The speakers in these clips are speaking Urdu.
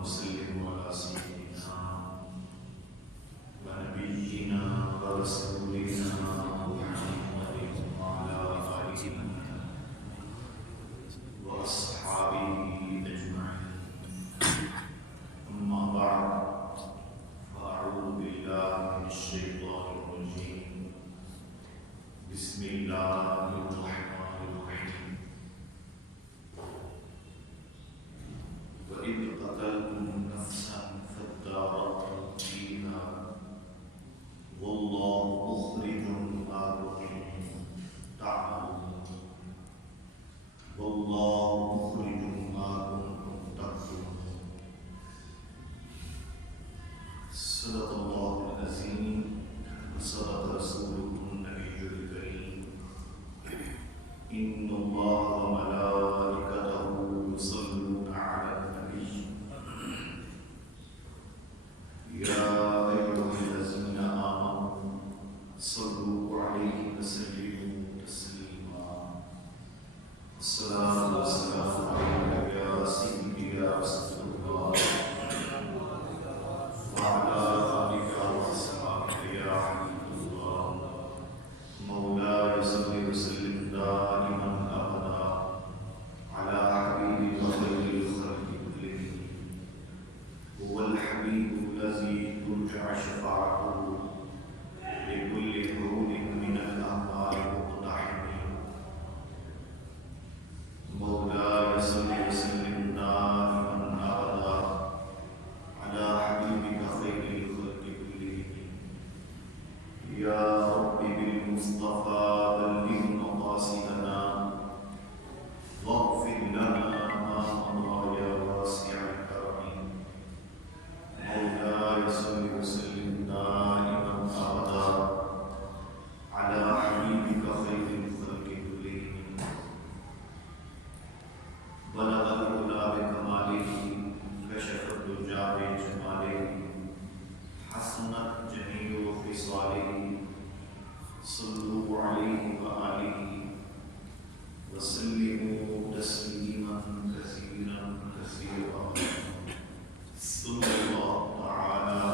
وسلم على سيدنا ونبينا ورسولنا محمد وعلى آله وأصحابه أجمعين. أما بعد فأعوذ بالله من الشيطان الرجيم. بسم الله الرحمن الرحيم. وإذ قتلتم نفسا فادارأتم فيها والله مخرج ما كنتم تعملون والله مخرج ما كنتم تكتمون. صدق الله العظيم وصدق رسوله النبي الكريم. إن الله وملائكته يصلون على النبي يا أيها الذين آمنوا صلوا عليه وسلموا تسليما. الصلاة والسلام عليك يا سيدي يا رسول الله وعلى آلك وأصحابك يا حبيب الله. مولاي صل وسلم دائما أبدا على حبيبك خير الخلق كلهم. هو الحبيب الذي ترجع شفاعته لكل حول من الأعمال مقتحم. مولاي صل وسلم دائما أبدا على حبيبك خير الخلق كلهم. يا رب بالمصطفى بلغ مقاصدنا واغفر لنا ما مضى يا واسع الكرم. مولاي صل وسلم دائما أبدا على حبيبك خير الخلق كلهم. بلغ العلا بكماله كشف الدجى بجماله حسنت جميع خصاله. صلوا عليه وآله وسلموا تسليما كثيرا كثيرا. صلى الله تعالى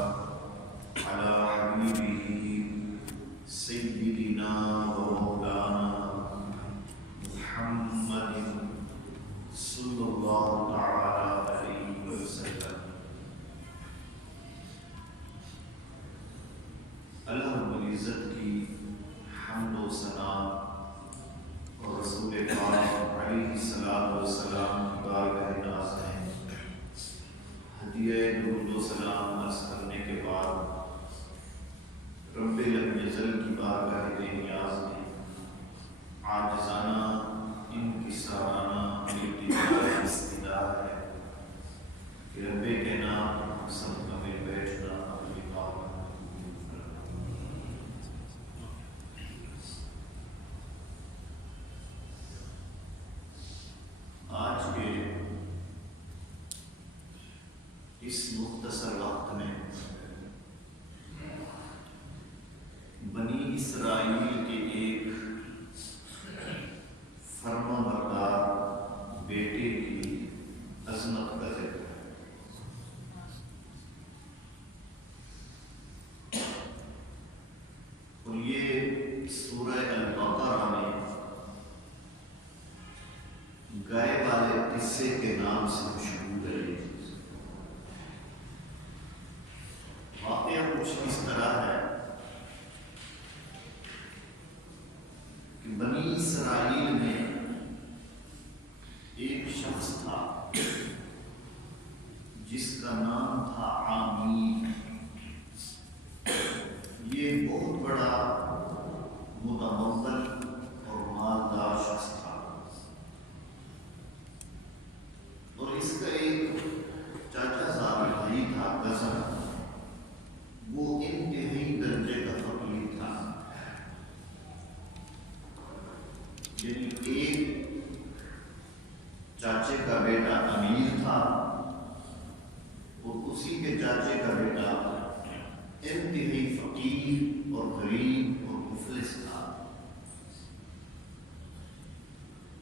على حبيبه سيدنا ومولانا محمد صلى الله تعالى عليه وسلم. اللہ رب العزت کی حمد و ثنا اور رسول پاک علیہ الصلوۃ والسلام کی بارگاہ ناز میں ہدیہ درود و سلام عرض کرنے کے بعد رب لم یزل کی بارگاہ بے نیاز میں عاجزانہ انکسارانہ استدعا ہے کہ رب کے نام سب کا مل بیٹھنا اپنی بات. آج کے اس مختصر وقت میں بنی اسرائیل کے ایک فرما بردار بیٹے کی عظمت کا ذکر ہے. اور یہ سورہ البقرہ میں گائے والے قصے کے نام سے مشہور ہے. واقعہ کچھ اس طرح ہے کہ بنی اسرائیل میں ایک شخص تھا جس کا نام تھا عامیر. یہ بہت بڑا متمول اور مالدار شخص تھا اور اس کا ایک چاچا زاد بھائی تھا کزن. وہ انتہائی درجے کا فقیر تھا. یعنی ایک چاچے کا بیٹا امیر تھا اور اسی کے چاچے کا بیٹا انتہائی فقیر اور غریب اور مفلس تھا.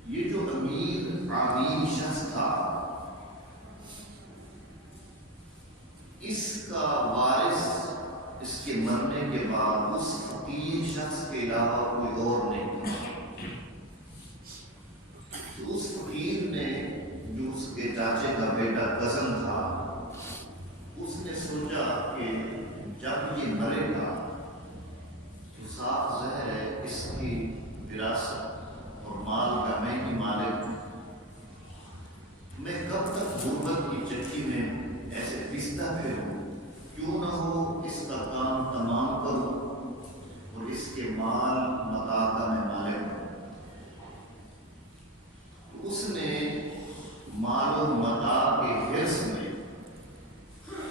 یہ جو امیر عامیر شخص تھا اس کا وارث اس کے مرنے کے بعد اس تین شخص کے علاوہ کوئی اور نہیں تھا۔ تو اس فقیر نے جو اس کے چاچے کا بیٹا کزن تھا، اس نے سوچا کہ جب یہ مرے گا تو صاف ظاہر ہے اس کی وراثت اور مال کا میں ہی مالک ہوں، میں کب تک غربت کی چکی میں ایسے پستا پھروں، کیوں نہ ہو اس کا کام تمام کروں اور اس کے مال متاع کا میں مالک ہوں۔ اس نے مال و متاع کے حرص میں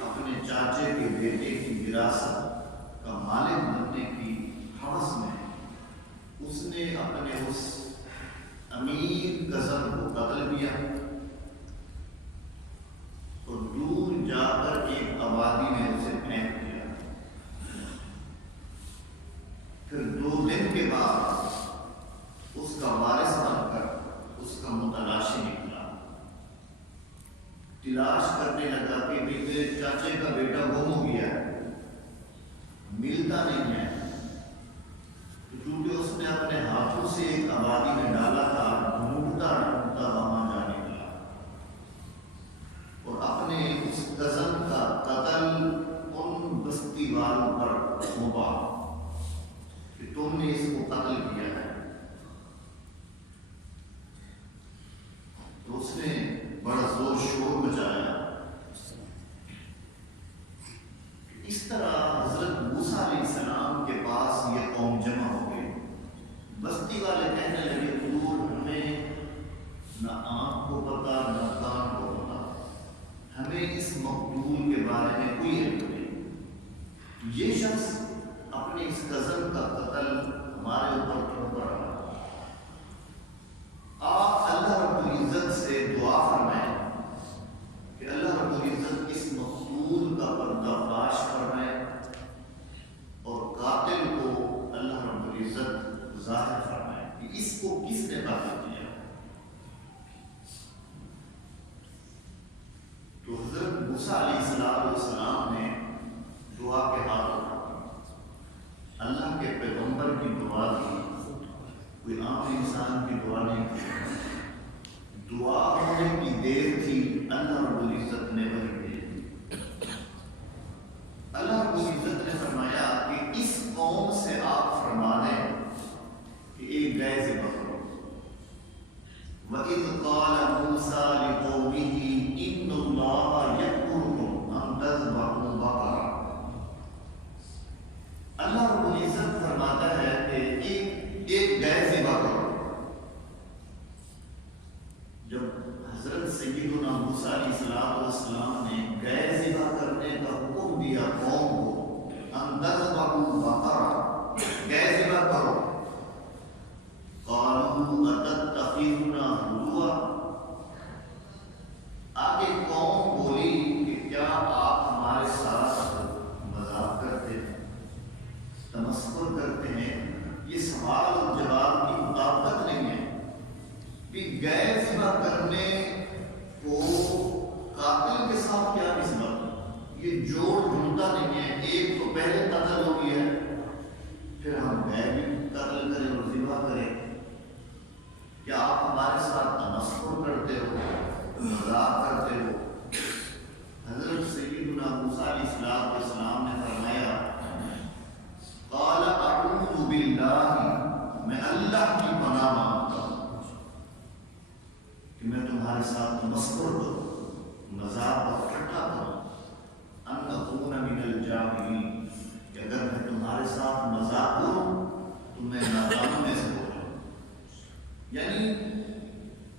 اپنے چاچے کے بیٹے کی وراثت کا مالک بننے کی ہوس میں اس نے اپنے اس امیر کزن کو قتل کیا اور دور جا کر ایک آبادی میں اسے پھینک دیا۔ پھر 2 دن کے بعد اس کا وارث بن کر اس کا متلاشی نکلا، تلاش کرنے لگا کہ میرے چاچے کا بیٹا گم ہو گیا ہے، ملتا نہیں ہے۔ کیونکہ اس نے اپنے ہاتھوں سے ایک آبادی میں ڈالا تھا، ڈھونڈتا ڈھونڈتا وہاں جا نکلا اور اپنے اس کزن کا قتل ان بستی والوں پر تھوپا کہ تم نے اس کو قتل کیا ہے۔ تو اس نے بڑا زور شور مچایا۔ اس طرح حضرت موسیٰ علیہ السلام کے پاس یہ قوم جمع ہو گئی۔ بستی والے کہنے لگے حضور ہمیں نہ آنکھ کو پتا نہ کان کو پتا، ہمیں اس مقتول کے بارے میں کوئی علم نہیں، یہ شخص اپنے اس کزن کا قتل ہمارے اوپر کیوں کر رہا ہے؟ آپ اللہ رب العزت سے دعا فرمائیں کہ اللہ رب العزت اس مقتول کا پردہ فاش فرمائے اور قاتل کو اللہ رب العزت ظاہر فرمائے کہ اس کو کس نے قتل کیا۔ تو حضرت موسیٰ علیہ السلام نے دعا کے ہاتھ اٹھا، اللہ کے پیغمبر کی دعا کی، کوئی عام انسان کی دعا نہیں تھی۔ دعا ہونے کی دیر تھی، اللہ رب العزت نے وحی بھیجی۔ اللہ رب العزت نے فرمایا کہ اس قوم سے آپ فرما دیں کہ ایک گائے ذبح کرو۔ وَإِذْ قَالَ مُوسَىٰ لِقَوْمِهِ إِنَّ اللَّهَ يَأْمُرُكُمْ أَن تَذْبَحُوا بَقَرَةً۔ اللہ رب العزت فرماتا ہے کہ ایک گائے ذبح کرو۔ جب حضرت سیدنا موسیٰ علیہ السلام نے گائے ذبح کرنے کا حکم دیا قوم کو، ان تذبحوا بقرہ، گائے ذبح کرو، قالوا اتتخذنا ہزوا، آگے قوم بولی کہ کیا آپ ہمارے ساتھ مذاق کرتے ہیں، تمسخر کرتے ہیں؟ یہ سوال اور جواب کی مطابقت نہیں ہے کہ گائے ذبح کرنے کو قاتل کے ساتھ کیا نسبت، یہ جوڑ ڈھونڈتا نہیں ہے۔ ایک تو پہلے قتل ہو گیا ہے، پھر ہم گائے بھی قتل کریں اور ذبح کریں، کیا آپ ہمارے ساتھ تمسخر کرتے ہو، مذاق کرتے ہو؟ حضرت سیدنا موسیٰ علیہ السلام نے فرمایا، قال اعوذ باللہ، میں اللہ کی پناہ مانگتا ہوں کہ میں تمہارے ساتھ تمسخر کروں، مذاق اور ٹھٹھا کروں، ان اکون من الجاہلین، کہ اگر میں تمہارے ساتھ مذاق کروں تو میں نادانوں میں سے ہو جاؤں۔ یعنی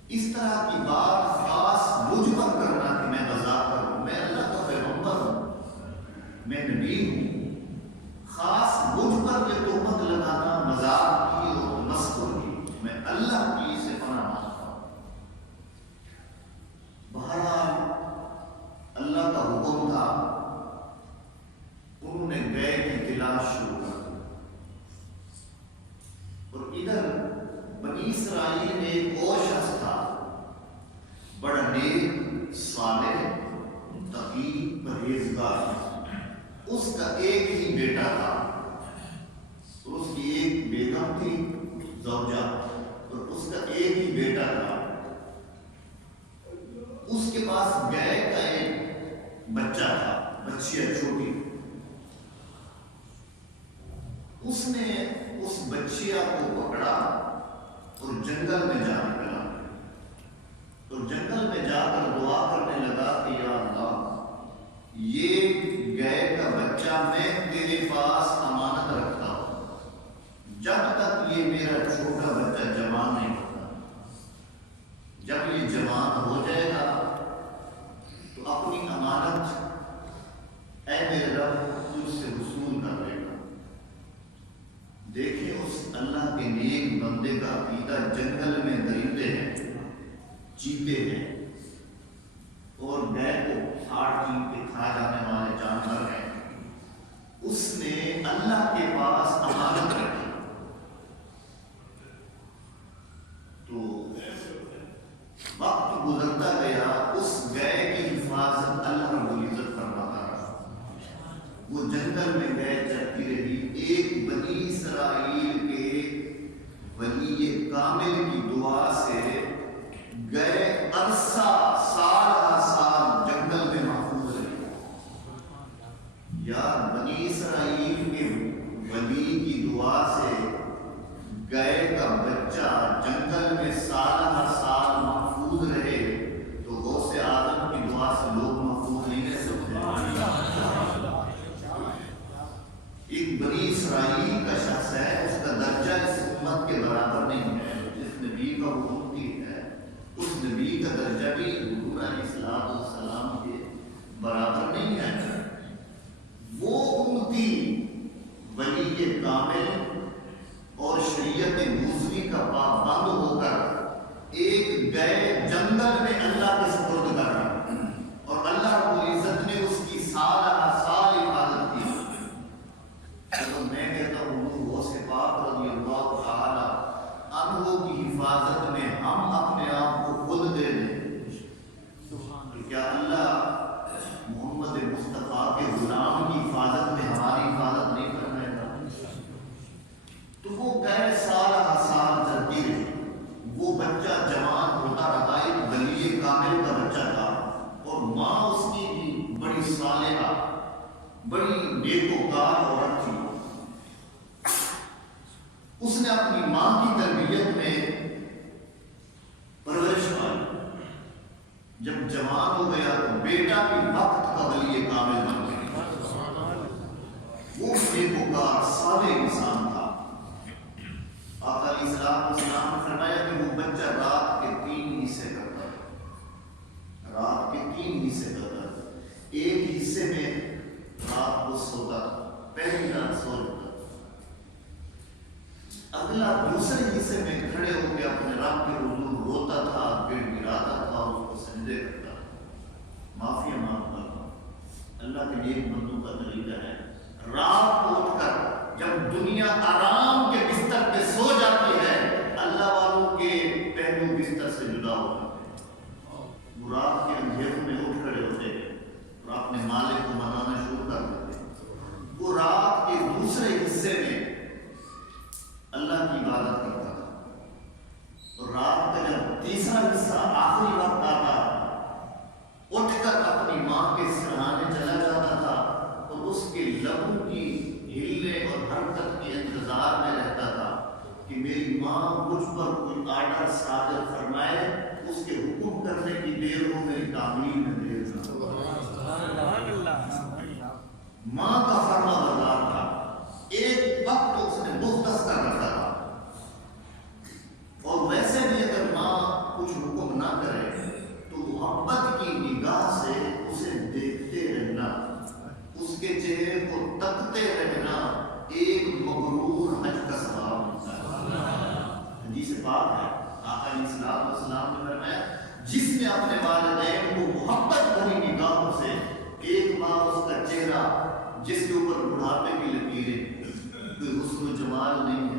اس طرح کی بات خاص مجھ پر کرنا کہ میں مذاق کروں، میں اللہ کا پیغمبر ہوں، میں نبی ہوں، خاص مجھ پر یہ تہمت لگانا، مذاق کی اور تمسخر کی، میں اللہ کی سے پناہ مانگتا ہوں۔ بہرحال اللہ کا حکم تھا، انہوں نے گائے کی تلاش شروع کر دی، اور ادھر بنی اسرائیل میں ایک اور شخص تھا، بڑا نیک، صالح، متقی، تقی پرہیزگار، اس کا ایک ہی بیٹا تھا اور اس کی ایک بیگم تھی زوجہ، اور اس کا ایک ہی بیٹا تھا۔ اس کے پاس گائے کا ایک بچہ تھا، بچیا چھوٹی۔ اس نے اس بچیا کو پکڑا اور جنگل میں جا نکلا، اور جنگل میں جا کر دعا کرنے لگا کہ یا اللہ، یہ گائے کا بچہ میں تیرے پاس امانت رکھتا ہوں، جب تک یہ میرا چھوٹا بچہ جوان نہیں ہوتا، جب یہ جوان ہو جائے گا تو اپنی امانت اے میرے رب تجھ سے وصول کر لے گا۔ دیکھیں اس اللہ کے نیک بندے کا عقیدہ، جنگل میں درندے ہیں، چیتے ہیں، اور گائے کو پھاڑ چین کے کھا جانے والے جانور ہیں، اس نے اللہ کے پاس امانت رکھی۔ تو وقت گزرتا گیا، اس گائے کی حفاظت اللہ رب العزت فرماتا رہا۔ وہ جنگل میں گائے چرتی رہی۔ ایک بنی اسرائیل کے ولی کامل کی دعا سے گائے عرصہ سال سال جنگل میں محفوظ رہی۔ یا بنی اسرائیل کے ولی کی دعا سے گائے کا بچہ جنگل میں سال ہر سال محفوظ رہے، تو غوث اعظم کی دعا سے لوگ محفوظ نہیں رہ سکتے۔ ایک بنی اسرائیل کا شخص ہے، اس کا درجہ اس امت کے برابر نہیں ہے۔ جس نبی کا حکومتی ہے، اس نبی کا درجہ بھی حضور علیہ السلام کے برابر نہیں ہے۔ وہ امتی ولی کامل اور شریعت موسوی کا پابند ہو کر ایک گئے جنگل میں اللہ کے سپرد کر رہا، اور اللہ رب العزت نے اس کی سال سال حفاظت کی۔ تو میں کہتا ہوں غوث پاک رضی اللہ تعالی عنہ کی حفاظت میں ہم اپنے آپ کو خود دے دیں، کیا اللہ محمد مصطفیٰ کے غلام کی حفاظت میں ہماری حفاظت نہیں کرنے گا؟ تو وہ گئے سال ہر سال چلتی رہی، وہ بچہ جوان ہوتا رہا، ایک ولی کامل کا بچہ تھا، اور ماں اس کی بھی بڑی صالحہ، بڑی نیکوکار عورت تھی۔ اس نے اپنی ماں کی تربیت میں پرورش پائی۔ جب جوان ہو گیا تو بیٹا بھی وقت کا ولی کامل بن گیا۔ وہ نیکوکار صالح انسان تھا۔ آقا علیہ السلام نے فرمایا کہ وہ بچہ رات کے 3 حصے کرتا تھا، رات کے 3 حصے کرتا تھا۔ ایک حصے میں رات کو سوتا تھا، پہلی رات سو جاتا تھا، اگلا دوسرے حصے میں کھڑے ہو کے اپنے رب کے حضور روتا تھا، گڑ گڑاتا تھا، اس کو سجدے کرتا تھا، معافی مانگتا تھا۔ اللہ کے نیک بندوں کا طریقہ ہے، رات کو اٹھ کر جب دنیا آرام کے بستر پہ سو جاتی ہے، اللہ والوں کے پہلو بستر سے جدا ہو جاتے ہیں۔ وہ رات کے اندھیروں میں اٹھ کھڑے ہوتے ہیں اور اپنے مالک کو منانا شروع کر دیتے ہیں۔ وہ رات کے دوسرے حصے میں اللہ کی عبادت کرتا تھا، اور رات کا جب تیسرا حصہ آخری وقت آتا، اٹھ کر اپنی ماں کے سرہانے چلا جاتا تھا، اور اس کے لبوں کی ہلنے اور حرکت کے انتظار میں رہتا تھا کہ میری ماں مجھ پر کوئی آرڈر صادر فرمائے، اس کے حکم کرنے کی دیر ہو، میری تعمیل میں دیر نہ ہو۔ ماں کا فرما بردار تھا، ایک وقت اس نے مختص کر رکھا تھا، اور ویسے بھی اگر ماں کچھ حکم نہ کرے تو محبت کی نگاہ سے اسے دیکھتے رہنا، اس کے چہرے کو تکتے رہنا ایک مغرور حج کا ثواب ہوتا ہے۔ حدیث پاک ہے، آقا علیہ السلام نے فرمایا جس نے اپنے والدین کو محبت بھری نگاہوں سے، ایک بار اس کا چہرہ جس کے اوپر بڑھاپے کی لکیریں، کوئی حسن و جمال نہیں ہے،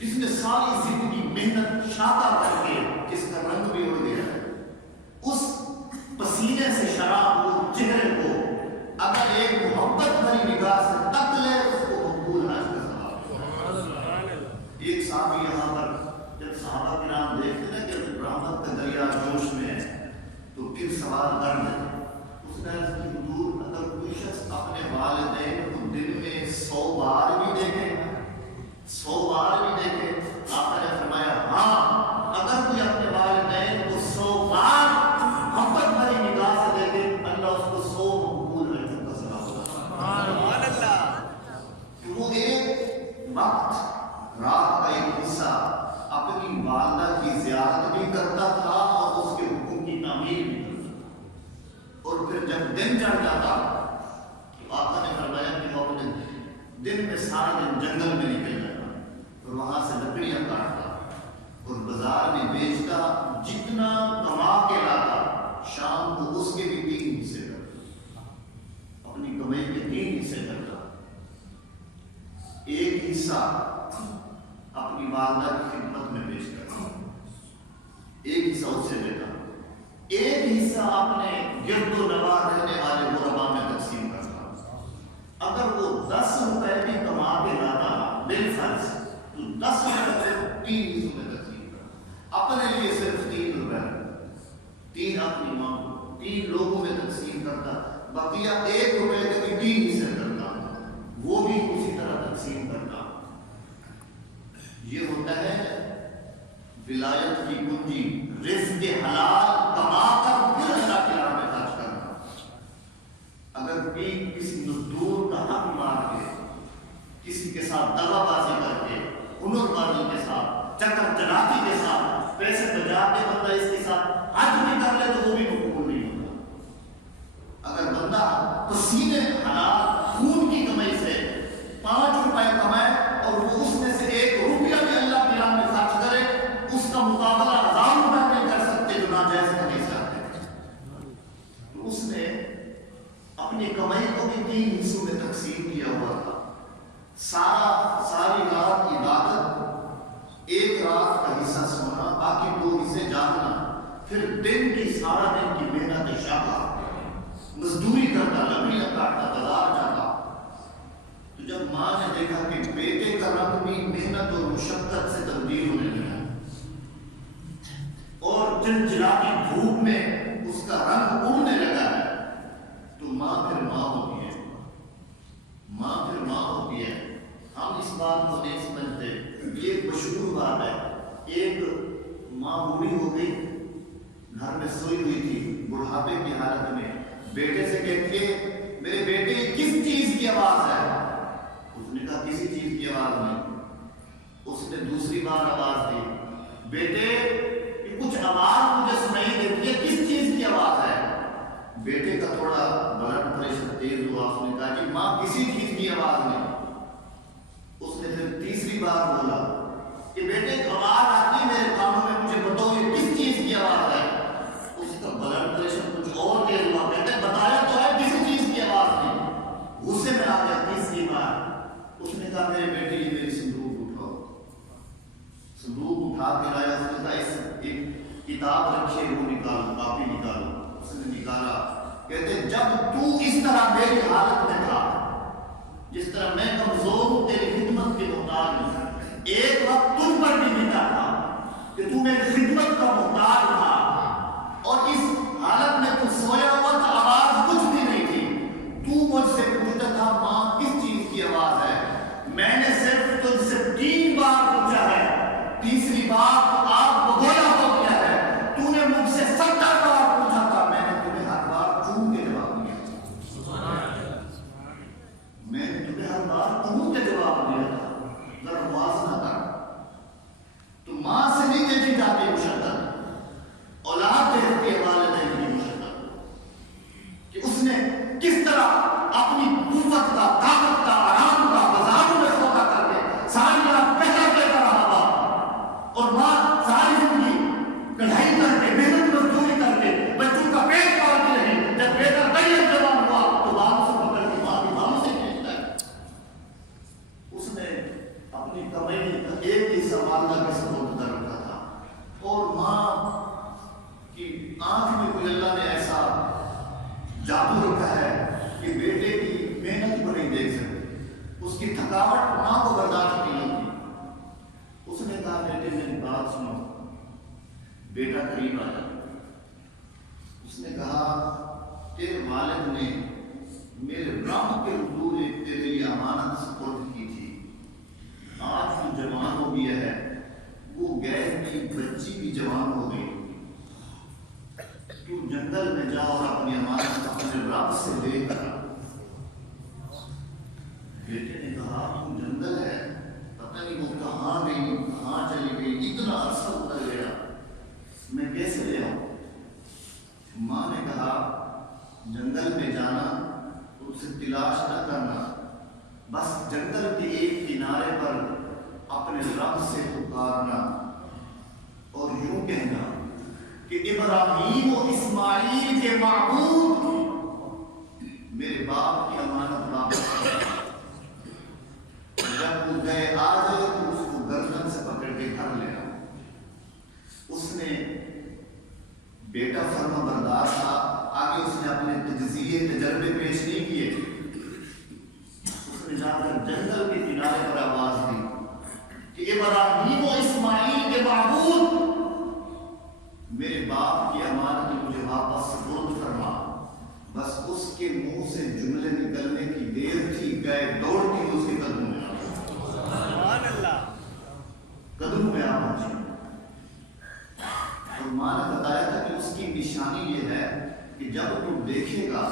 جس نے ساری زندگی محنت شاقہ کر کے جس کا رنگ بھی اڑ گیا، اس پسینے سے شراب ہو اگر ایک محبت بھری نگاہ سے تک لے اس کو مقبول حج کا ثواب۔ ایک صحابی یہاں پر جب صحابہ کرام دیکھتے ہیں کہ رحمت کا دریا جوش میں ہے تو پھر سوال کر دیں، اس نے عرض کی حضور اگر کوئی شخص اپنے والدین کو دن میں 100 بار بھی دیکھے 100 بار بھی دیکھے، آپ نے فرمایا ہاں اگر کوئی اپنے والدین کو 100 بار محبت بھری نگاہ سے دیکھے اللہ اس کو 100 مقبول حج کا ثواب دیتا ہے۔ سبحان اللہ۔ وہ ایک وقت رات کا ایک حصہ اپنی والدہ کی زیارت بھی کرتا تھا اور اس کے حکم کی تعمیل بھی کرتا تھا، اور پھر جب دن چڑھ جاتا تو آقا نے فرمایا کہ وہ اپنے دن میں سارا دن جنگل میں نکل جاتا اور وہاں سے لکڑیاں کاٹتا اور بازار میں بیچتا، جتنا کما کے لاتا شام کو اس کے بھی 3 حصے کرتا، اپنی کمائی کے 3 حصے کرتا، ایک حصہ اپنی والدہ کی خدمت میں پیش کرتا، ایک حصہ اس سے دیتا، ایک حصہ اپنے گرد و نواح رہنے والے غربا میں تقسیم کرتا۔ اگر وہ 10 روپے بھی کما کے لاتا بالفرض تو 10 روپے 3 حصوں میں تقسیم کرتا، اپنے لیے صرف 3 روپے 3 اپنی ماں کو 3 لوگوں میں تقسیم کرتا، بقیہ 1 روپے کے بھی 3 حصے کرتا، وہ بھی اسی طرح تقسیم کرتا۔ یہ ہوتا ہے ولایت کی کنجی، رزق حلال کما کر پھر اللہ کی راہ میں خرچ کرنا۔ اگر کسی مزدور کا حق مار کے، کسی کے ساتھ دغا بازی کر کے، ہنر بازی کے ساتھ، چکر چلاتی کے ساتھ پیسے بجا کے بندہ اس کے ساتھ حج بھی کر لے تو وہ بھی مقبول نہیں ہوتا۔ اگر بندہ پسینے حلال خون کی کمائی سے 5 روپے کمائے اور وہ اس میں سے 1 روپیہ بھی اللہ کی راہ میں خرچ کرے، اس کا مقابلہ 1000 روپے نہیں کر سکتے جو ناجائز حدیث آتے ہیں۔ تو اس نے اپنی کمائی کو بھی 3 حصوں میں تقسیم کیا ہوا تھا، ساری رات عبادت، 1 رات کا حصہ سونا، باقی 2 حصے جاگنا، پھر دن کی سارا دن کی محنت شاقہ مزدوری کرتا، لکڑیاں کاٹتا، بازار جاتا۔ تو جب ماں نے دیکھا کہ بیٹے کا رنگ بھی محنت اور مشقت سے تبدیل ہونے لگا اور چلچلاتی دھوپ میں اس کا رنگ اڑنے لگا ہے، تو ماں پھر ماں ہوتی ہے، ماں پھر ماں ہوتی ہے۔ ہم اس بات کو نہیں سمجھتے، یہ ایک مشہور بات ہے۔ ایک ماں بوڑھی ہو گئی، گھر میں سوئی ہوئی تھی بڑھاپے کی حالت میں، بیٹے سے کہتی ہے میرے بیٹے کس چیز کی آواز ہے؟ اس نے کہا کسی چیز کی آواز نہیں۔ اس نے دوسری بار آواز دی، بیٹے کچھ آواز مجھے سنائی دیتی ہے، کس چیز کی آواز ہے؟ بیٹے کا تھوڑا بلڈ پریشر تیز ہوا، اس نے کہا کہ ماں کسی چیز کی آواز نہیں۔ اس نے پھر تیسری بار بولا کہ بیٹے ایک آواز آتی ہے میرے کانوں میں، مجھے بتاؤ یہ کس چیز کی آواز ہے؟ اس کا بلڈ پریشر کچھ اور تیز ہوا، کہتے بتایا تو ہے کسی چیز کی آواز نہیں۔ غصے میں آ گیا تیسری بار، اس نے کہا میرے بیٹے یہ میری صندوق اٹھاؤ۔ صندوق اٹھا کے لایا، اس نے کہا اس ایک کتاب رکھے وہ نکالو، کاپی نکالو۔ اس نے نکالا، کہتے جب تو اس طرح میری حالت میں تھا، جس طرح میں کمزور ہوں، تیری خدمت کے محتاج ہوں، ایک وقت تجھ پر بھی بیتا تھا کہ تو میری خدمت کا محتاج تھا، اور اس حالت میں تو سویا ہوا تھا، آواز کچھ بھی نہیں تھی، تو مجھ سے پوچھتا تھا ماں کس چیز کی آواز ہے؟ میں نے صرف تجھ سے 3 بار پوچھا ہے، تیسری بار تو آپ بگولا ہو گیا ہے، تو نے مجھ سے 70 بار پوچھا تھا، میں نے تمہیں ہر بار چون کے جواب دیا، میں نے تمہیں ہر بار چون کے جواب دیا تھا، ذرا موازنہ کر۔ تو ماں سے نہیں دیکھی جاتی مشقت، اولاد دیکھتی ہے والدین کی مشقت، کہ اس نے کس طرح اپنی قوت کا، طاقت کا، آرام کا بازاروں میں سودا کر کے ساری رات پہلا دیتا رہا باپ، اور ماں ساری زندگی کڑھائی کر کے، محنت مزدوری کر کے بچوں کا پیٹ پالتی رہی۔ جب بیٹا طیب جوان ہوا تو بالوں سے پکڑ کے ماں کی بالوں سے کھینچتا ہے۔ اس نے اپنی کمائی کا ایک ہی والدہ کے سپرد کر رکھا تھا، اور ماں کی آنکھ میں کوئی اللہ نے ایسا جادو رکھا ہے کہ بیٹے تیرے والد نے میرے رب کے حضور ایک تیرے لیے امانت سپرد کی تھی، آج تو جوان ہو گیا ہے، وہ غیر کی بچی بھی جوان ہو گئی، تو جنگل میں جا اور اپنی امانت اپنے رب سے لے کر آ۔ بیٹے نے کہا تو جنگل ہے، پتہ نہیں وہ کہاں گئی، کہاں چلی گئی، اتنا عرصہ گزر گیا، میں کیسے لے آؤں؟ ماں نے کہا جنگل میں جانا تو اسے تلاش نہ کرنا، بس جنگل کے ایک کنارے پر اپنے رب سے پکارنا اور یوں کہنا کہ ابراہیم و اسماعیل کے معبود میرے باپ کی امانت واپس کرنا۔ جب وہ گئے آ گئے تو اس کو گردن سے پکڑ کے گھر لے آیا۔ اس نے بیٹا فرما بردار تھا، آگے اس نے اپنے تجزیے تجربے پیش نہیں کیے، اس نے جا کر جنگل کے کنارے پر آواز دی کہ ابراہیم و اسماعیل کے معبود میرے باپ کی امانت مجھے واپس سپرد فرما۔ بس اس کے منہ سے جملے نکلنے کی دیر تھی، گئے دوڑتی اس کے قدموں میں قدموں میں آ پہنچی، اور ماں نے بتایا تھا کہ اس کی نشانی یہ ہے کہ جب تو دیکھے گا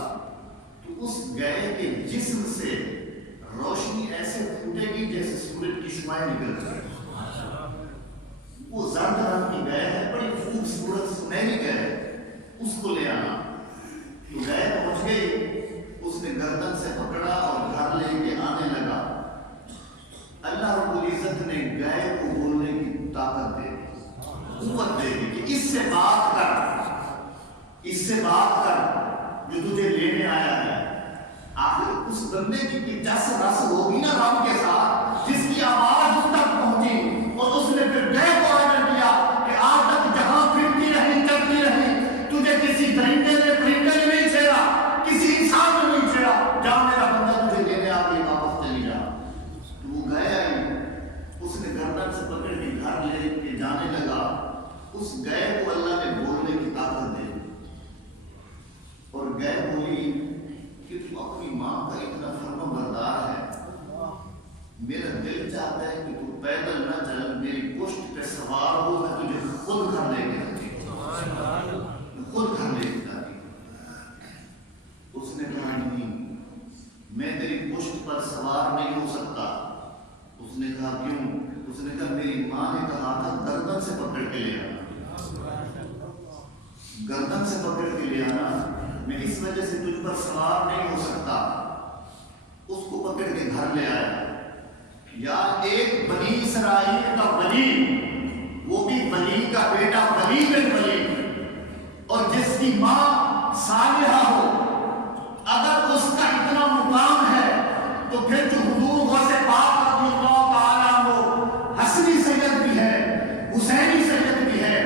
تو اس گائے کے جسم سے روشنی ایسے پھوٹے گی جیسے سورج کی شعاعیں نکلتی ہیں۔ وہ زرد رنگ کی گائے ہے، بڑی خوبصورت سنہری گائے ہے، اس کو لے آنا۔ تو گائے پہنچ گئی، اس نے گردن سے پکڑا اور گھر لے کے آنے لگا۔ اللہ رب العزت نے گائے کو بولنے کی طاقت دے دی، قوت دے دی کہ اس سے بات کر، اس سے بات کر جو تجھے لینے آیا ہے۔ آخر اس بندے کی جس رس ہوگی نا رب کے ساتھ، جس کی آواز اس تک پہنچی، اور اس نے پھر گائے کو آرڈر کیا کہ آج تک جہاں پھرتی رہی چلتی رہی، تجھے کسی درندے نے پرندے نے نہیں چھیڑا، کسی انسان نے نہیں چھیڑا، جا میرا بندہ تجھے لینے آ کے واپس چلی جا۔ تو وہ گائے آئی، اس نے گردن سے پکڑ کے گھر لے کے جانے لگا۔ اس گائے کو اللہ نے بولنے کی طاقت دے دی، اور گائے بولی کہ تو اپنی ماں کا اتنا فرما بردار ہے، میرا دل چاہتا ہے کہ تو پیدل نہ چل، میری پشت پہ سوار ہو، میں تجھے خود گھر لے کے جاتی ہوں، خود گھر لے کے جاتی ہوں۔ اس نے کہا نہیں، میں تیری پشت پر سوار نہیں ہو سکتا۔ اس نے کہا کیوں؟ اس نے کہا میری ماں نے کہا تھا گردن سے پکڑ کے لے آنا، گردن سے پکڑ کے لے آنا، میں اس وجہ سے تجھ پر سوار نہیں ہو سکتا۔ اس کو پکڑ کے گھر لے آیا۔ یار ایک بنی اسرائیل کا ولی، وہ بھی ولی کا بیٹا ولی بن ولی، اور جس کی ماں صالحہ ہو، اگر اس کا اتنا مقام ہے تو پھر جو حضور غوث پاک رضی اللہ تعالیٰ عنہ حسنی سید بھی ہے، حسینی سید بھی ہے،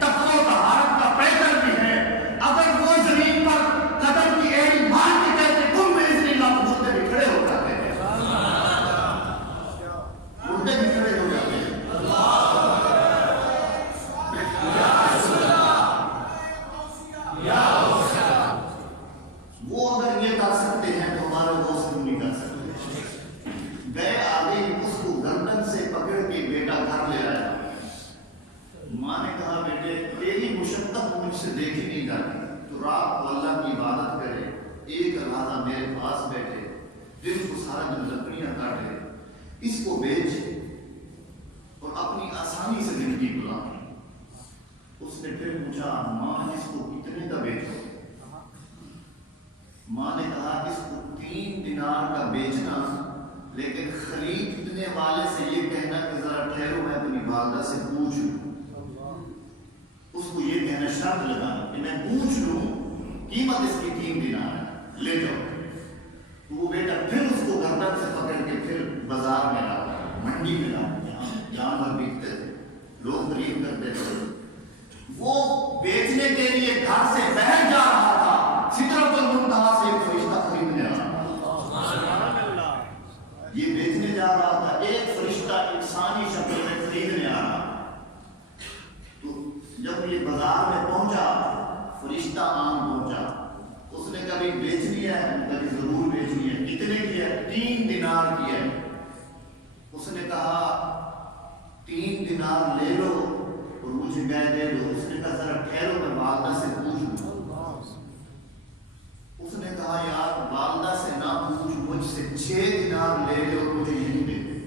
تقوی و طہارت کا پیکر بھی ہے، اگر وہ زمین پر قدم کی ایڑی مار کے کہتے تم میں اس لیے مردے بھی کھڑے ہو جاتے ہیں، مردے بھی کھڑے ہو جاتے ہیں۔ وہ اگر یہ کر سکتے ہیں تو ہمارے دوست کیوں نہیں کر سکتے؟ گئے آگے اس کو گردن سے پکڑ کے بیٹا گھر لے آیا۔ ماں نے کہا بیٹے تیری مشقت مجھ سے دیکھی نہیں جاتی، تو رات کو اللہ کی عبادت کرے، ایک رازہ میرے پاس بیٹھے، دن کو سارا دن لکڑیاں کاٹے، اس کو بیچ اور اپنی آسانی سے زندگی گزار۔ اس نے پھر پوچھا ماں اس کو کتنے کا بیچو؟ ماں نے کہا اس کو 3 دینار کا بیچنا، لیکن خریدنے والے سے یہ کہنا کہ ذرا ٹھہرو میں اپنی والدہ سے پوچھ لوں۔ اس کو یہ کہنا شرط لگانا کہ میں پوچھ لوں، قیمت اس کی 3 دینار ہے، لے جاؤ۔ تو وہ بیٹا پھر اس کو گردن سے پکڑ کے پھر بازار میں لایا، منڈی میں لایا، جہاں جانور بیچتے تھے، لوگ خرید کرتے تھے۔ وہ بیچنے کے لیے گھر سے باہر جا رہا تھا، سدرۃ المنتہا سے ایک فرشتہ خریدنے آ رہا، یہ بیچنے جا رہا تھا، ایک فرشتہ انسانی شکل میں خریدنے آ رہا۔ تو جب یہ بازار میں پہنچا، فرشتہ آن پہنچا، اس نے کہا ہے؟ ضرور بیچنی ہے۔ کتنے کی ہے؟ 3 دینار کی ہے۔ اس نے کہا 3 دینار لے لو اور مجھے گائے دے دو۔ اس نے کہا ذرا ٹھہرو میں والدہ سے پوچھ لوں۔ اس نے کہا یار والدہ سے نہ پوچھ، مجھ سے 6 دینار لے لے اور مجھے یہیں دے دے۔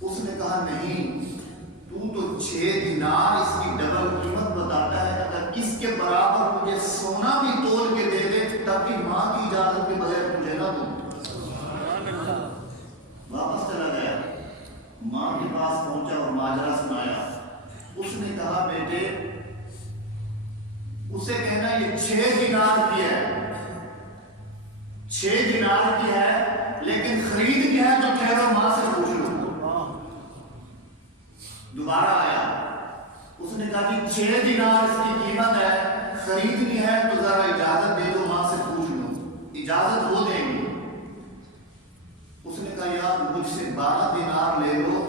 اس نے کہا نہیں، تو 6 دینار اس کی ڈبل قیمت بتاتا ہے، اگر اس کے برابر مجھے سونا بھی تول کے دے دے تب بھی ماں کی اجازت کے بغیر مجھے نہ دوں۔ واپس چلا گیا، ماں کے پاس پہنچا اور ماجرا سنایا۔ اس نے کہا بیٹے اسے کہنا یہ 6 دینار کی ہے، 6 دینار کی ہے، لیکن خرید کیا ہے تو ٹھہرو ماں سے پوچھ لو۔ دوبارہ آیا، اس نے کہا کہ 6 دینار اس کی قیمت ہے، خریدنی ہے تو ذرا اجازت دے دو، ماں سے پوچھ لوں۔ اجازت وہ دیں گے۔ اس نے کہا یار مجھ سے 12 دینار لے لو،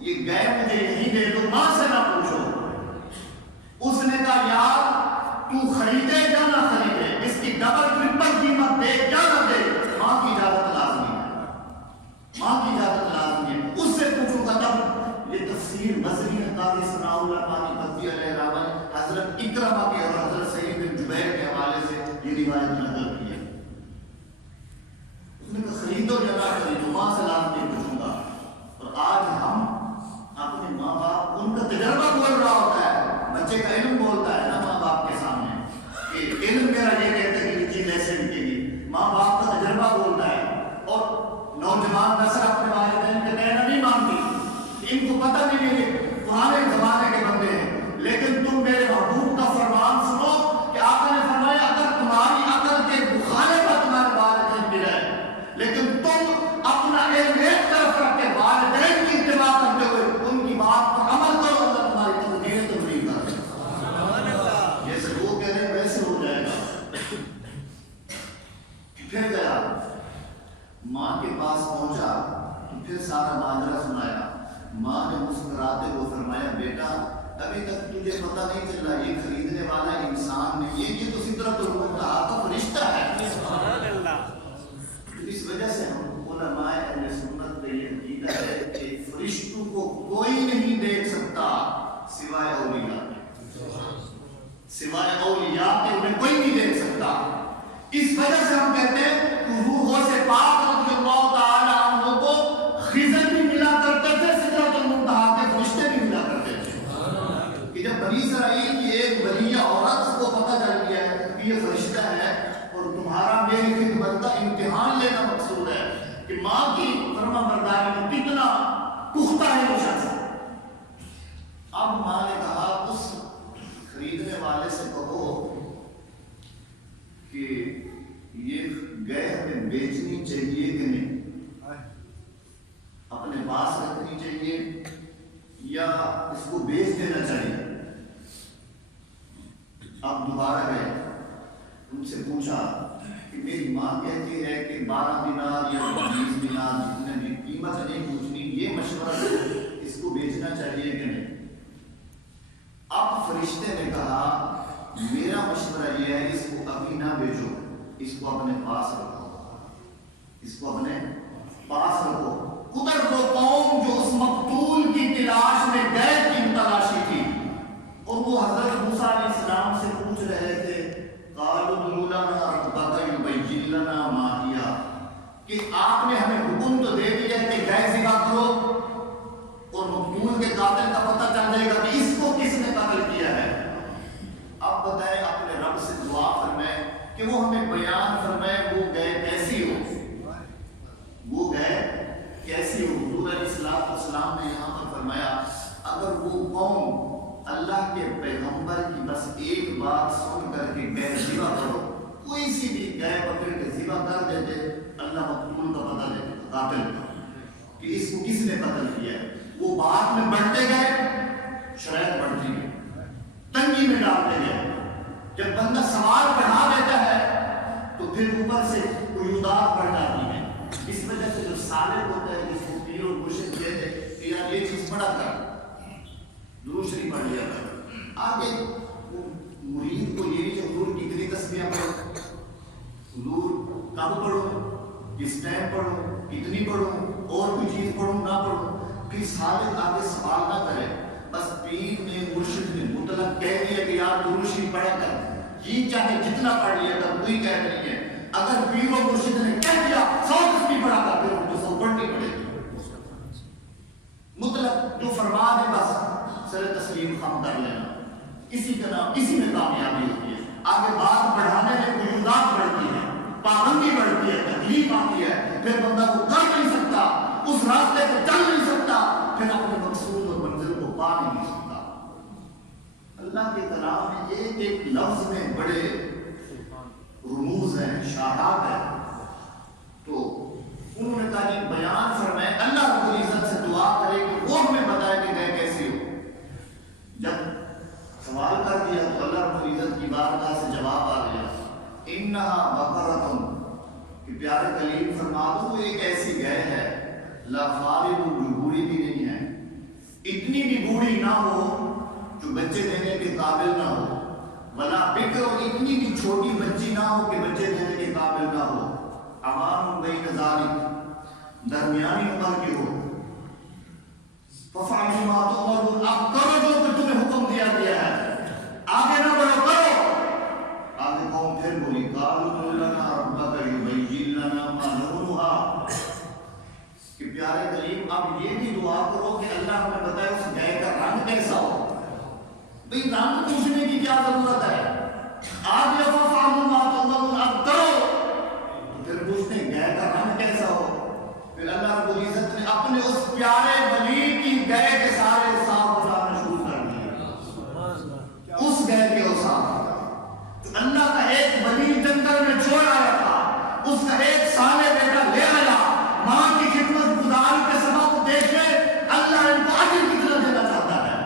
یہ گئے مجھے یہیں دے دو، ماں سے نہ پوچھو۔ اس نے کہا یار تو خریدے یا نہ خریدے، اس کی ڈبل ٹرپل قیمت دے یا نہ دے، ماں کی اجازت لازمی ہے، ماں کی اجازت لازمی ہے۔ اس سے پوچھوں گا تب۔ یہ تفسیر مذہبی قاضی ثناء اللہ پانی پتی علیہ رحمہ نے حضرت اکرمہ کے اور حضرت سعید بن جبیر کے حوالے سے یہ روایت نقل کی ہے۔ اس نے کہا خریدو یا نہ خریدو، ماں سے لازمی پوچھوں گا۔ اور آج ہم اپنے ماں باپ، ان کا تجربہ بول رہا ہوتا ہے، بچے کا علم بولتا ہے نا ماں باپ کے سامنے کہ علم میرا یہ کہتا ہے کہ یہ چیز ایسے بکے گی، ماں باپ کا تجربہ بولتا ہے۔ اور نوجوان نسل اپنے والدین کے کہنا نہیں مانتی، ان کو پتہ نہیں ہے کہ پرانے زمانے کے بندے ہیں، لیکن تم میرے محبوب کا فرمان سنو کہ آقا نے فرمایا اگر تمہاری عقل کے بخارے پر تمہارے والدین گرے، لیکن تم اپنا علم ایک طرف رکھ کے والدین کی اتباع کرتے ہوئے ان کی بات پر عمل کرو، اللہ تمہاری تقدیر تبدیل کر دے گا۔ جیسے وہ کہہ رہے ہیں ویسے ہو جائے گا۔ پھر گیا، ماں کے پاس پہنچا تو پھر سارا ماجرا سنایا۔ ماں نے مسکراتے ہوئے فرمایا بیٹا ابھی تک تجھے پتہ نہیں چلا یہ خریدنے والا انسان نہیں، یہ تو سدرۃ المنتہا کا فرشتہ ہے۔ سبحان اللہ۔ اس وجہ سے ہم علماء اہل سنت کا یہ عقیدہ ہے کہ فرشتوں کو کوئی نہیں دیکھ سکتا سوائے اولیاء کے، سوائے اولیاء کے انہیں کوئی نہیں دیکھ سکتا۔ اس وجہ سے ہم کہتے ہیں کہ روحوں سے پاک رضی اللہ تعالی عنہ کو خضر بھی ملا کرتے تھے، سدرۃ المنتہا کے فرشتے بھی ملا کرتے تھے۔ کہ جب بنی اسرائیل کی ایک بلیہ عورت کو پتہ چل گیا ہے کہ یہ فرشتہ ہے اور تمہارا میری خدمت کا امتحان لینا مقصود ہے کہ ماں کی فرما برداری میں کتنا پختہ ہے وہ شخص۔ اب ماں نے کہا اس خریدنے والے سے کہو کہ یہ گئے ہمیں بیچنی چاہیے کہ نہیں، اپنے پاس رکھنی چاہیے یا اس کو بیچ دینا چاہیے۔ اب دوبارہ گئے، ان سے پوچھا کہ میری ماں کہتی ہے کہ 12 دینار یا 20 دینار جتنے بھی قیمت نہیں پوچھنی، یہ مشورہ اس کو بیچنا چاہیے کہ نہیں۔ اب فرشتے نے کہا میرا مشورہ یہ ہے اس کو ابھی نہ بیچو، اس کو اپنے پاس رکھو، اس کو اپنے پاس رکھو۔ ادھر وہ قوم جو اس مقتول کی تلاش میں غیب کی تلاشی تھی اور وہ حضرت موسیٰ علیہ السلام سے پوچھ رہے تھے قالوا ادع لنا ربک یبین لنا ما ہی، کہ آپ نے ہمیں حکم تو دے دیا کہ گائے ذبح کرو اور مقتول کے قاتل کا پتہ چل جائے گا کہ اس کو کس نے قتل کیا ہے۔ اب بتائیں اپنے رب سے دعا فرمائیں کہ وہ ہمیں بیان فرمائے وہ گئے کیسی ہو، وہ گئے کیسی ہو۔ حضور علیہ السلام نے یہاں پر فرمایا اگر وہ قوم اللہ کے پیغمبر کی بس ایک بات سن کر کے گئے ذبح کرو، کوئی سی بھی گائے پکڑ کے ذبح کر دیتے، اللہ مقتول کا پتہ دیتے قاتل کا کہ اس کو کس نے قتل کیا ہے۔ وہ بات میں بڑھتے گئے، شرائط بڑھتی گئی، تنگی میں ڈالتے گئے۔ جب بندہ سوال بڑھا دیتا ہے تو پھر اوپر سے قیودات بڑھ جاتی ہیں۔ اس وجہ سے جو سالک ہوتا ہے جس کو پیر اور مرشد کہتے ہیں کہ یار یہ چیز پڑھا کر درود شریف پڑھ لیا کر، آگے مرید کو یہ کہ حضور کتنی تسبیحاں پڑھو، حضور کب پڑھوں، کس ٹائم پڑھوں، کتنی پڑھوں، اور کوئی چیز پڑھوں نہ پڑھوں؟ پھر سالک آگے سوال نہ کرے، بس پیر نے مرشد نے مطلق کہہ دیا کہ یار درود شریف پڑھا کر، یہ چاہے جتنا پڑھ لیا کر، کوئی قید نہیں ہے۔ اگر پیر و مرشد نے کہہ دیا 100 تسبیح پڑھا کر، پھر ان کو 100 پڑھنی پڑے گی۔ مطلق جو فرما دے بس سر تسلیم خم کر لینا، اسی کا نام، اسی میں کامیابی ہوتی ہے۔ آگے بات بڑھانے میں قیودات بڑھتی ہے، پابندی بڑھتی ہے، تکلیف آتی ہے، پھر بندہ وہ کر نہیں سکتا، اس راستے پہ چل نہیں سکتا، پھر اپنے مقصود اور منزل کو پا نہیں سکتا۔ اللہ کے کلام میں ایک ایک لفظ میں بڑے رموز ہیں، اشارات ہیں۔ تو انہوں نے کہا کہ بیان فرمائے، اللہ رب العزت سے دعا کرے کہ وہ ہمیں بتائے کہ گئے کیسے ہو۔ جب سوال کر دیا تو اللہ رب العزت کی بارگاہ سے جواب آ گیا، انہا بقرۃ، کہ پیارے کلیم فرما دو وہ ایک ایسی گائے ہے، لا فارغ، جو بوڑھی بھی نہیں ہے، اتنی بھی بوڑھی نہ ہو جو بچے دینے کے قابل نہ ہو، ولا بکر، اور اتنی بھی چھوٹی بچی نہ ہو کہ بچے دینے کے قابل نہ ہو، امان بین ذالک، درمیانی عمر کی ہو، ففعلوا ما تؤمرون، اب کرو جو کہ تمہیں حکم دیا گیا ہے، آگے نہ بڑھو، کرو۔ آگے قوم پھر بولی، قالوا ادع لنا ربک یبین لنا ما لونھا، کہ پیارے کریم اب یہ بھی دعا کرو کہ اللہ ہمیں بتائے اس گائے کا رنگ کیسا ہو۔ بھئی رنگ پوچھنے کی کیا ضرورت ہے، آج یا ففعلوا ما تؤمرون، اب کرو۔ تو پھر پوچھتے ہیں گائے کا رنگ کیسا ہو، پھر اللہ رب العزت نے اپنے اس پیارے ولی کی گائے کے سارے اوصاف بتانا شروع کر دیے، اس گائے کے اوصاف۔ تو اللہ کا ایک ولی جنگل میں چھوڑ آیا تھا، اس کا ایک صالح بیٹا لے آیا، ماں کی خدمت گزاری کے سبب دیکھے اللہ ان کو اجر کتنا دینا چاہتا ہے،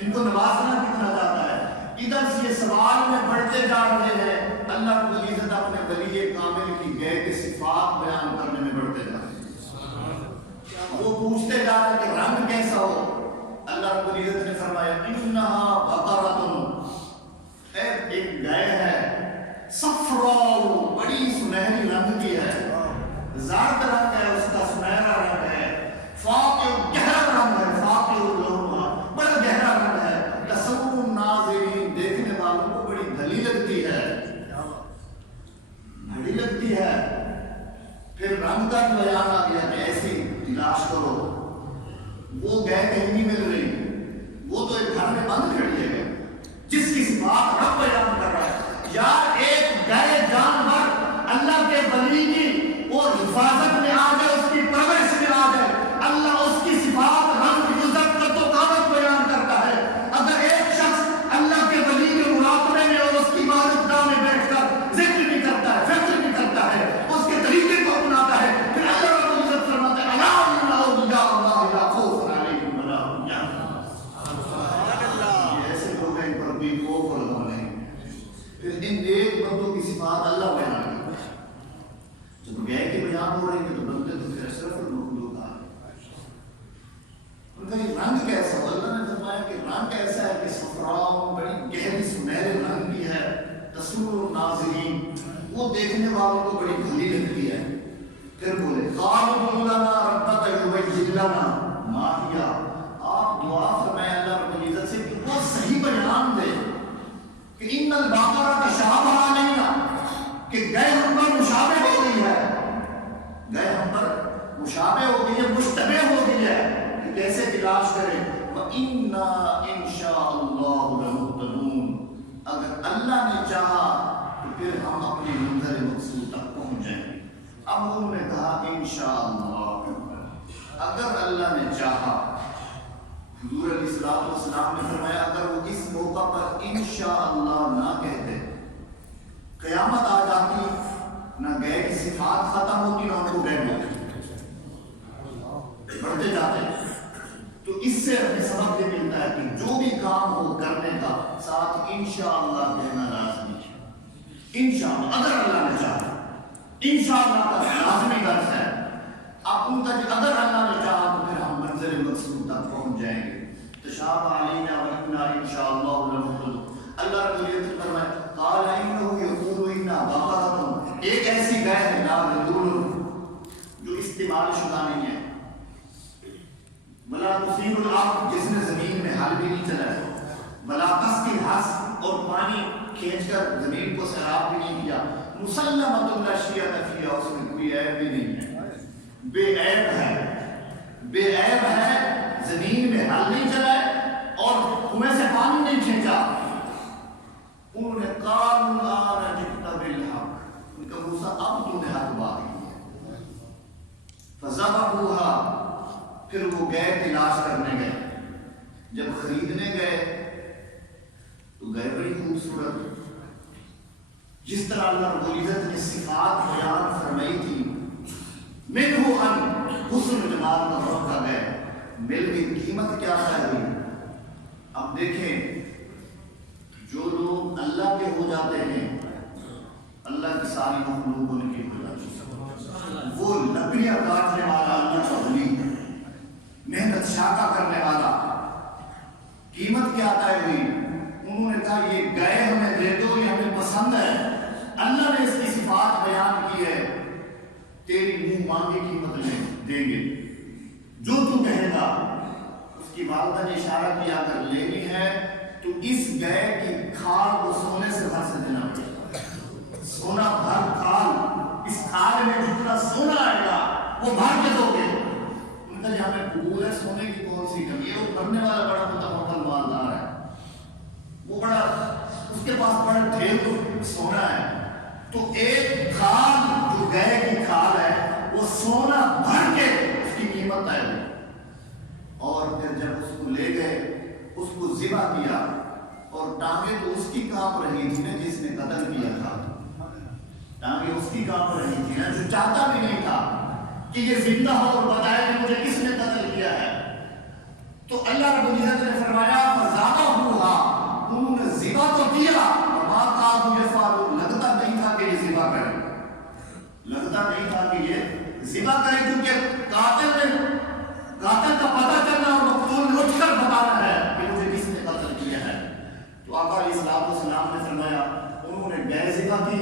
ان کو نوازنا کتنا چاہتا ہے۔ ادھر سے یہ سوال میں بڑھتے جا رہے ہیں، اللہ رب العزت اپنے ولی کامل کی گائے کے صفات بیان کرنے میں بڑھتے جا رہے ہیں۔ وہ پوچھتے جا رہے کہ رنگ کیسا ہو، اللہ رب العزت نے فرمایا انہا بقرۃ، ایک گائے ہے، صفراء، بڑی سنہری رنگ کی ہے، زرد رنگ ہے، اس کا سنہرا رنگ ہے، فاقع، گہرا رنگ ہے، فاقع لونھا، بڑا گہرا رنگ ہے، تسر الناظرین، دیکھنے والوں کو بڑی بھلی لگتی ہے، بڑی لگتی ہے۔ پھر رنگ کا بیان آ گیا کہ ایسی تلاش کرو، وہ گائے کہیں نہیں مل رہی، وہ تو ایک گھر میں بند کھڑی ہے، جس کی صفات رب بیان کر رہا ہے۔ یار ایک گائے جانور اللہ کے ولی کی اور حفاظت میں آ جائے، اس کی پرورش میں آ جائے، اللہ اس کی صفات رنگ عزت کا تو قامت بیان کرتا ہے۔ اگر ایک شخص اللہ کے ولی کے مراقبے میں اور اس کی عبادت گاہ میں بیٹھ کر ذکر بھی کرتا ہے، فکر بھی کرتا ہے، اس کے طریقے کو اپناتا ہے، پھر اللہ رب العزت فرماتا ہے الا ان اولیاء اللہ لا خوف علیہم ولا هم یحزنون، ایسے لوگ ہیں پر کوئی خوف اور غم نہیں۔ پھر ان ایک بندوں کی صفات اللہ بیان کرتا ہے۔ جب گائے کے بیان ہو رہے ہیں تو بندے تو پھر اشرف المخلوقات، ان کا یہ رنگ کیسا ہو، اللہ نے فرمایا کہ رنگ ایسا ہے کہ صفراء، بڑی گہری سنہرے رنگ کی ہے، تسر الناظرین، وہ دیکھنے والوں کو بڑی بھلی لگتی ہے۔ پھر بولے قالوا ادع لنا ربک یبین لنا ما ہی، آپ دعا فرمائے اللہ رب العزت سے کہ وہ صحیح بیان دے کہ ان البقرۃ تشابہ علینا، کہ گائے ہم پر مشابہ ہو گئی ہے، گائے ہم پر مشابہ ہو گئی ہے، مشتبہ ہو گئی ہے، کہ کیسے تلاش کریں۔ وَإِنَّا إِن شَاءَ اللَّهُ لَمُهْتَدُونَ، اگر اللہ نے چاہا تو پھر ہم اپنے منزل مقصود تک پہنچ جائیں گے۔ اب انہوں نے کہا انشاءاللہ، اگر اللہ نے چاہا۔ حضور علیہ السلام نے فرمایا اگر وہ اس موقع پر انشاءاللہ نہ کہتے، قیامت آ جاتی، نہ گئے کی صفات ختم ہوتی، نہ ان کو گئے ہوتی، بڑھتے جاتے۔ تو اس سے ہمیں سبق یہ ملتا ہے کہ جو بھی کام ہو کرنے کا ساتھ انشاءاللہ کہنا لازمی ہے۔ انشاءاللہ، اگر اللہ نے چاہا، انشاءاللہ کا لازمی درس ہے۔ اب ان کا اگر اللہ نے چاہا تو پھر ہم منزل مقصود تک پہنچ جائیں گے۔ تشابہ علینا وَإِنَّا إِن شَاءَ اللَّهُ لَمُهْتَدُونَ۔ اللہ رب العزت فرمائے قال انه يقول انا بقرۃ، ایک استعمال شدہ نہیں ہے. بلا تصیب الارض جس نے زمین میں حل بھی نہیں چلایا. بلا تسقی الحرث اور پانی کھینچ کر زمین کو سیراب بھی نہیں کیا. مسلمۃ لا شیء فیہا اس میں کوئی عیب بھی نہیں ہے. بے عیب ہے، بے عیب ہے. زمین میں حل نہیں چلائے اور کنویں سے پانی نہیں کھینچا. انہوں نے قالوا الآن جئت بالحق، ان کا غصہ اب تو نے حق بات کی ہے. فذبحوها، پھر وہ گئے تلاش کرنے گئے. جب خریدنے گئے تو گئے بڑی خوبصورت. جس طرح اللہ رب العزت نے صفات بیان فرمائی تھی، منہ ان حسن جمال کا موقع گئے، مل گئی. قیمت کیا ہے ہوئی؟ اب دیکھیں جو لوگ اللہ کے ہو جاتے ہیں، اللہ کی ساری مخلوق ان کی ہو جاتی ہے. وہ لکڑیاں کاٹنے والا اللہ کا ولی، محنت شاکہ کرنے والا، قیمت کیا طے ہوئی؟ انہوں نے کہا یہ گئے ہمیں دے دو، یہ ہمیں پسند ہے. اللہ نے اس کی صفات بیان کی ہے، تیری منہ مانگی قیمت لے دیں گے جو تو کہے گا. اس کی والدہ نے اشارہ کیا اگر لینی ہے تو اس گئے کی کھال کو سونے سے بھر سے دینا پڑے گا. سونا بھر کھال، اس کھال میں جتنا سونا آئے گا وہ بھر کے دو گے. ان کا جہاں میں قبول ہے، سونے کی کون سی کمی ہے؟ وہ کرنے والا بڑا متوکل مالدار ہے، وہ بڑا، اس کے پاس بڑا ڈھیر تو سونا ہے. تو ایک کھال جو گئے کی کھال ہے وہ سونا بھر کے اس کی قیمت طے ہوئی. اور پھر جب اس کو لے گئے، اس کو ذبح کیا، اور ٹانگیں تو اس کی کانپ رہی تھی نا جس نے قتل کیا تھا. ٹانگیں اس کی کانپ رہی تھی نا جو چاہتا بھی نہیں تھا کہ یہ زندہ ہو اور بتائے کہ مجھے کس نے قتل کیا ہے. تو اللہ رب العزت نے فرمایا فذبحوها، انہوں نے ذبح تو کیا، وما كانوا يفعلون، لگتا نہیں تھا کہ یہ ذبح کرے، لگتا نہیں تھا کہ یہ ذبح کرے، کیونکہ قاتل کا پتہ چلنا اور مقتول اٹھ کر بتانا ہے کہ مجھے کس نے قتل کیا ہے. تو آقا علیہ السلام نے فرمایا انہوں نے گئے ذبح کی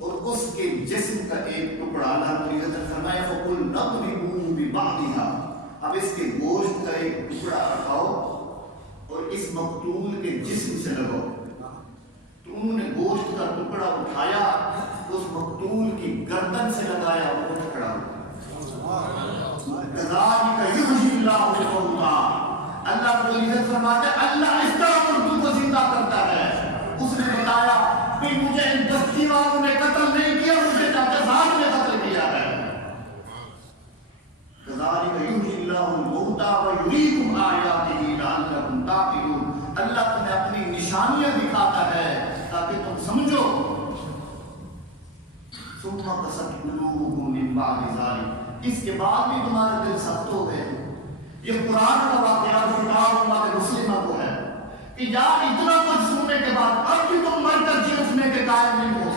اور اس کے جسم کا ایک ٹکڑا اللہ رب العزت نے فرمایا فقل نضربوه ببعضها، اب اس کے گوشت کا ایک ٹکڑا اٹھاؤ اور اس مقتول کے جسم سے لگاؤ. تو انہوں نے گوشت کا ٹکڑا اٹھایا، اس مقتول کی گردن سے لگایا اور وہ کھڑا ہوا. كذلك يحيي الله الموتى، اللہ رب العزت فرماتے ہیں اللہ اس طرح مردوں کو زندہ کرتا ہے. اس نے بتایا کہ مجھے ان بستی والوں نے قتل نہیں کیا، مجھے چاچا صاحب نے قتل کیا ہے. كذلك يحيي الله الموتى ويريكم آياته لعلكم تعقلون، اللہ تمہیں اپنی نشانیاں دکھاتا ہے تاکہ تم سمجھو. ثم قست قلوبكم من بعد ذلك، اس کے بعد بھی تمہارے دل سخت ہو گئے. یہ قرآن کا واقعہ کتاب امت مسلمہ کو ہے کہ یار اتنا کچھ سننے کے بعد اب بھی تم مر کر جی اٹھنے کے قائل نہیں ہو.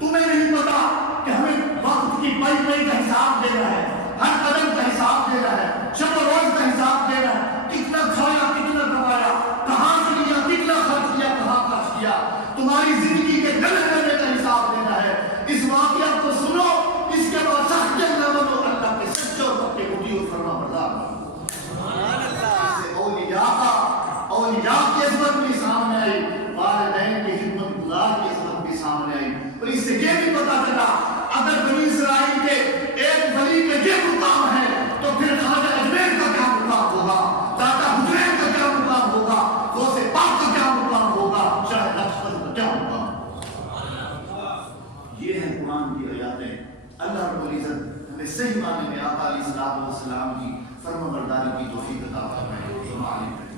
تمہیں نہیں پتا کہ ہمیں وقت کی پئی پئی کا حساب دے رہا ہے، ہر قدم کا حساب دے رہا ہے، شب و روز کا حساب دے رہا ہے. کتنا کھایا، کتنا کمایا، کہاں سے لیا، کتنا خرچ کیا، کہاں خرچ کیا، تمہاری زندگی کے گلے کرنے کا حساب دینا ہے. اس واقعہ کو سنو، اس کے بعد سخت نہ بنو، اللہ کے سچے اور پکے مطیع اور فرما بردار بنو. اولیاء کی عظمت بھی سامنے آئی، والدین کی خدمت گزار کی عظمت بھی سامنے آئی. اور اس سے یہ بھی پتا چلا اگر بنی اسرائیل کے ایک ولی کے یہ مقام ہے تو پھر خواجہ اجمیر کا کیا مقام ہوگا، داتا حسین کا کیا مقام ہوگا، غوث پاک کا کیا مقام ہوگا، شاہ نقشبند کا کیا مقام. یہ ہے قرآن کی آیاتیں. اللہ رب العزت ہمیں صحیح معنی میں آقا علیہ السلام کی فرما برداری کی توفیق عطا فرمائے.